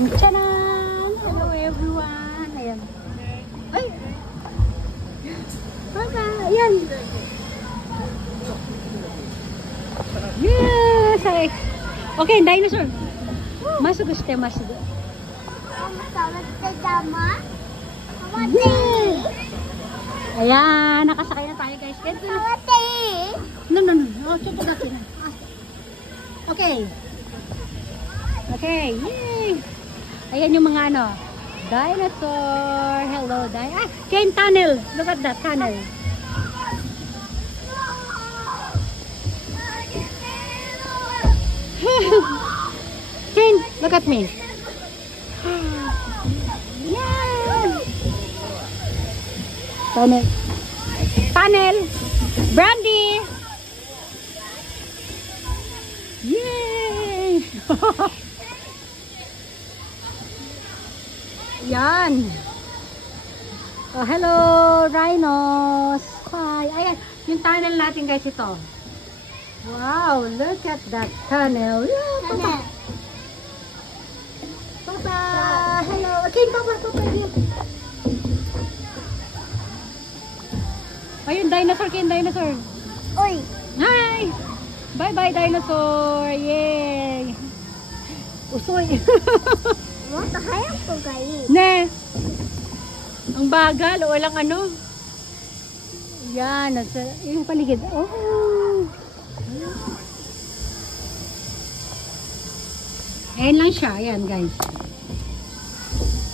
Ayan. Tchanan! Hello everyone. Ayan. Ay! Baba! Ayan. Yes! Ay. Okay, dinosaur. Masuk gusto, masuk. Yes! Ayan, nakasakay na tayo guys. No. Oh, chuto natin. Okay. Okay, yay! Ayan yung mga ano, dinosaur. Hello, Kane tunnel. Look at that tunnel. Kane, look at me. Yeah. Tunnel. Tunnel. Brandy. Yay! Yan. Oh, hello, rhinos. Hi. Ayan, yung tunnel natin guys ito. Wow, look at that tunnel. Yeah, Papa. Papa, hello. Okay, Papa. Here. Ayun, dinosaur, dinosaur. Oi. Hi. Bye-bye, dinosaur. Yay. Usoy. Makahayang po kayo. Ne. Ang bagal, walang ano. Yan, yung paligid. Oh. Ayan lang siya. Ayan, guys.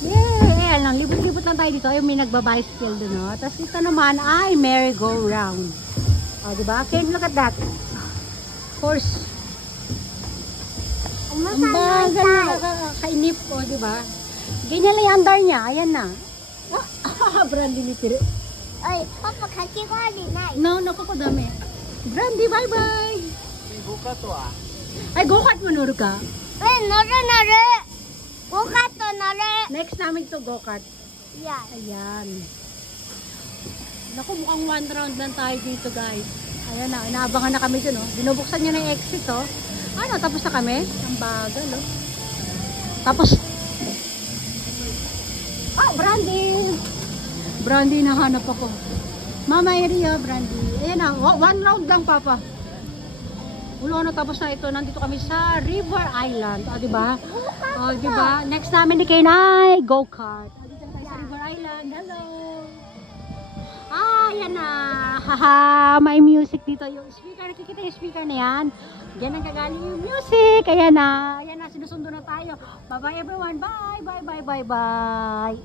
Yay! Ayan lang. Libot-libot lang tayo dito. Ayun, may nagbabicycle doon, no? Tapos ito naman ay merry-go-round. O, diba? Okay, look at that. Horse. Ang bagal na nakakainip. O, diba? Ganyan lang yung andar niya. Ayan na. Brandy ni Tire. Oi, Papa, kasi ko alin na. No, dami. Brandy, bye-bye. Ay, go-kart manuro ka. Nare. Bukato, nare. Next namin to go-kart. Yan. Ayan. Naku, mukhang one round lang tayo dito, guys. Ayan na, inaabangan na kami dun, oh. Binubuksan niya na yung exit, oh. Ano, tapos na kami? Ang bagal, oh. Tapos, Brandy! Brandy, nahanap ako. Mama Area, Brandy. Ayan na, one round lang, Papa. Ulo na, tapos na ito. Nandito kami sa River Island. O, diba? O, diba? Next namin ni Kainay, go-kart. O, dito tayo sa River Island. Hello! Ayan na. Haha, may music dito. Yung speaker, nakikita yung speaker na yan. Diyan ang kagaling yung music. Ayan na. Ayan na, sinusundo na tayo. Bye-bye everyone. Bye, bye, bye, bye, bye.